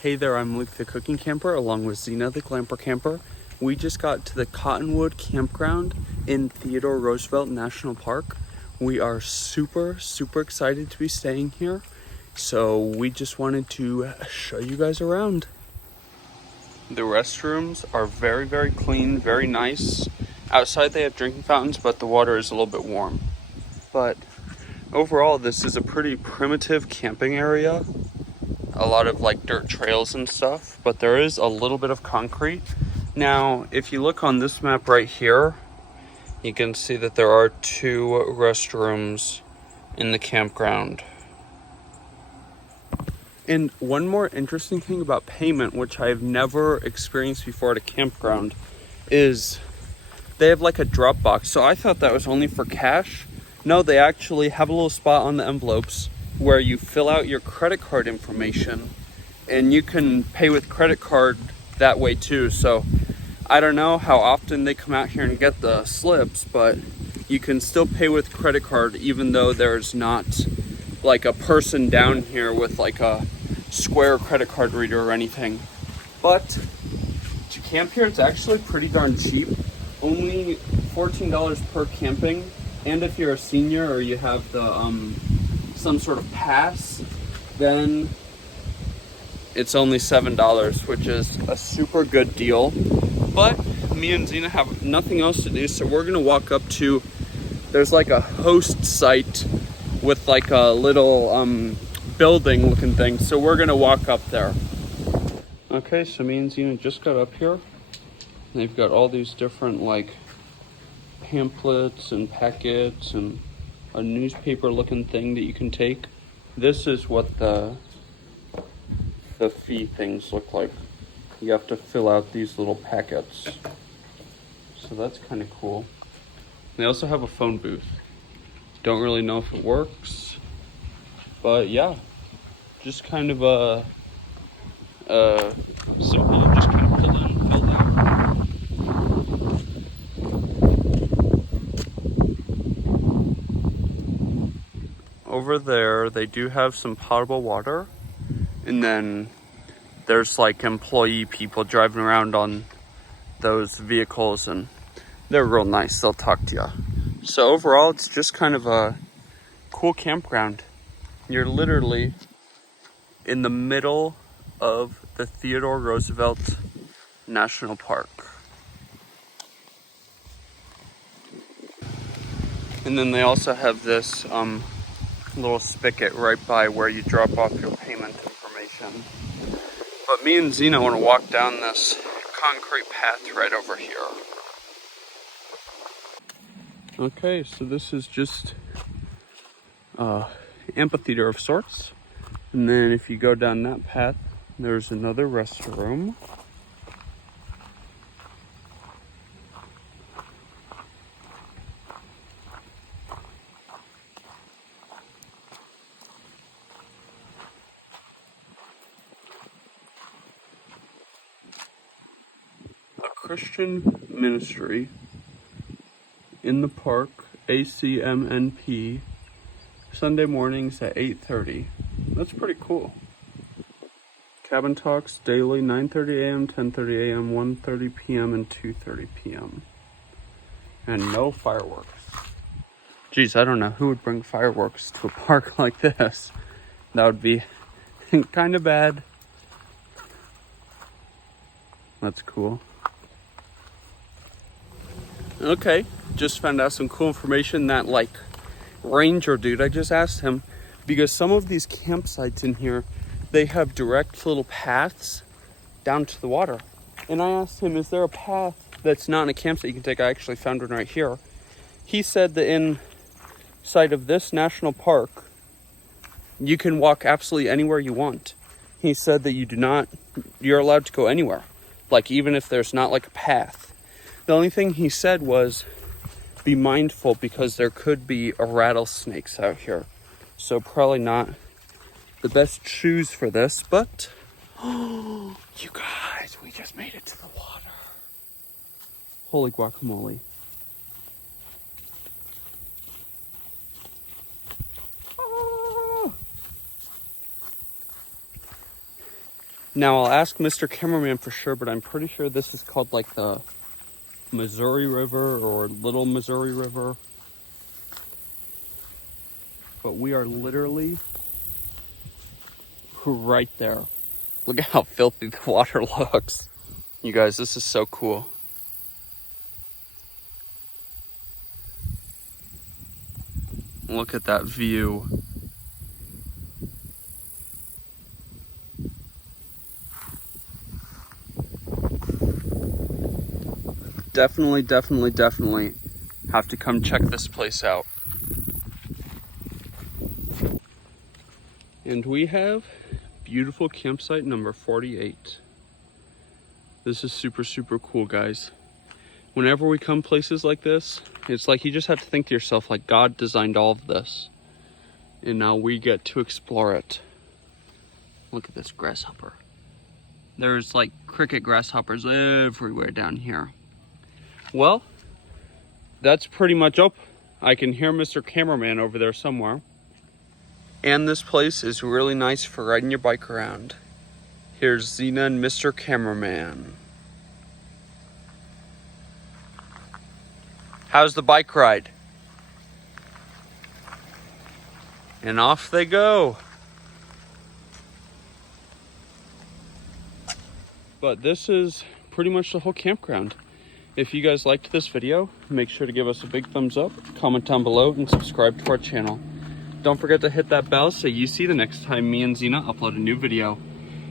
Hey there, I'm Luke the Cooking Camper along with Zena the Glamper Camper. We just got to the Cottonwood Campground in Theodore Roosevelt National Park. We are super excited to be staying here. So we just wanted to show you guys around. The restrooms are very clean, very nice. Outside they have drinking fountains, but the water is a little bit warm. But overall, this is a pretty primitive camping area. A lot of like dirt trails and stuff, but there is a little bit of concrete. Now, if you look on this map right here, you can see that there are 2 restrooms in the campground. And one more interesting thing about payment, which I've never experienced before at a campground, is they have like a drop box. So I thought that was only for cash. No, they actually have a little spot on the envelopes where you fill out your credit card information and you can pay with credit card that way too. So I don't know how often they come out here and get the slips, but you can still pay with credit card even though there's not like a person down here with like a Square credit card reader or anything. But to camp here, it's actually pretty darn cheap. Only $14 per camping, and if you're a senior or you have the some sort of pass, then it's only $7, which is a super good deal. But me and Zena have nothing else to do, so we're gonna walk up to, there's like a host site with like a little building looking thing, so we're gonna walk up there. Okay, so me and Zena just got up here. They've got all these different like pamphlets and packets and a newspaper looking thing that you can take. This is what the fee things look like. You have to fill out these little packets. So that's kind of cool. They also have a phone booth. Don't really know if it works, but yeah, just kind of a simple, just kind of fill in, fill out. Over there, they do have some potable water, and then there's like employee people driving around on those vehicles, and they're real nice. They'll talk to you. So overall, it's just kind of a cool campground. You're literally in the middle of the Theodore Roosevelt National Park. And then they also have this little spigot right by where you drop off your payment information. But me and Zena want to walk down this concrete path right over here. Okay, so this is just amphitheater of sorts. And then if you go down that path, there's another restroom. A Christian ministry in the park, ACMNP, Sunday mornings at 8:30. That's pretty cool. Cabin talks daily, 9:30 a.m., 10:30 a.m., 1:30 p.m., and 2:30 p.m. And no fireworks. Geez, I don't know who would bring fireworks to a park like this. That would be kind of bad. That's cool. Okay, just found out some cool information that like ranger dude, I just asked him, because some of these campsites in here, they have direct little paths down to the water. And I asked him, is there a path that's not in a campsite you can take? I actually found one right here. He said that inside of this national park, you can walk absolutely anywhere you want. He said that you're allowed to go anywhere. Like even if there's not like a path. The only thing he said was, be mindful because there could be rattlesnakes out here. So probably not the best shoes for this, but you guys, we just made it to the water. Holy guacamole. Now, I'll ask Mr. Cameraman for sure, but I'm pretty sure this is called like the Missouri River or Little Missouri River. But we are literally right there. Look at how filthy the water looks. You guys, this is so cool. Look at that view. Definitely have to come check this place out. And we have beautiful campsite number 48. This is super cool, guys. Whenever we come places like this, it's like you just have to think to yourself, like, God designed all of this. And now we get to explore it. Look at this grasshopper. There's like cricket grasshoppers everywhere down here. Well, that's pretty much up. I can hear Mr. Cameraman over there somewhere. And this place is really nice for riding your bike around. Here's Xena and Mr. Cameraman. How's the bike ride? And off they go. But this is pretty much the whole campground. If you guys liked this video, make sure to give us a big thumbs up, comment down below, and subscribe to our channel. Don't forget to hit that bell so you see the next time me and Xena upload a new video.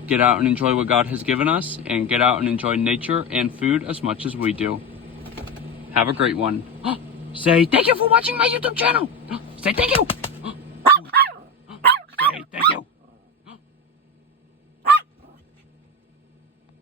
Get out and enjoy what God has given us, and get out and enjoy nature and food as much as we do. Have a great one. Say thank you for watching my YouTube channel. Say thank you.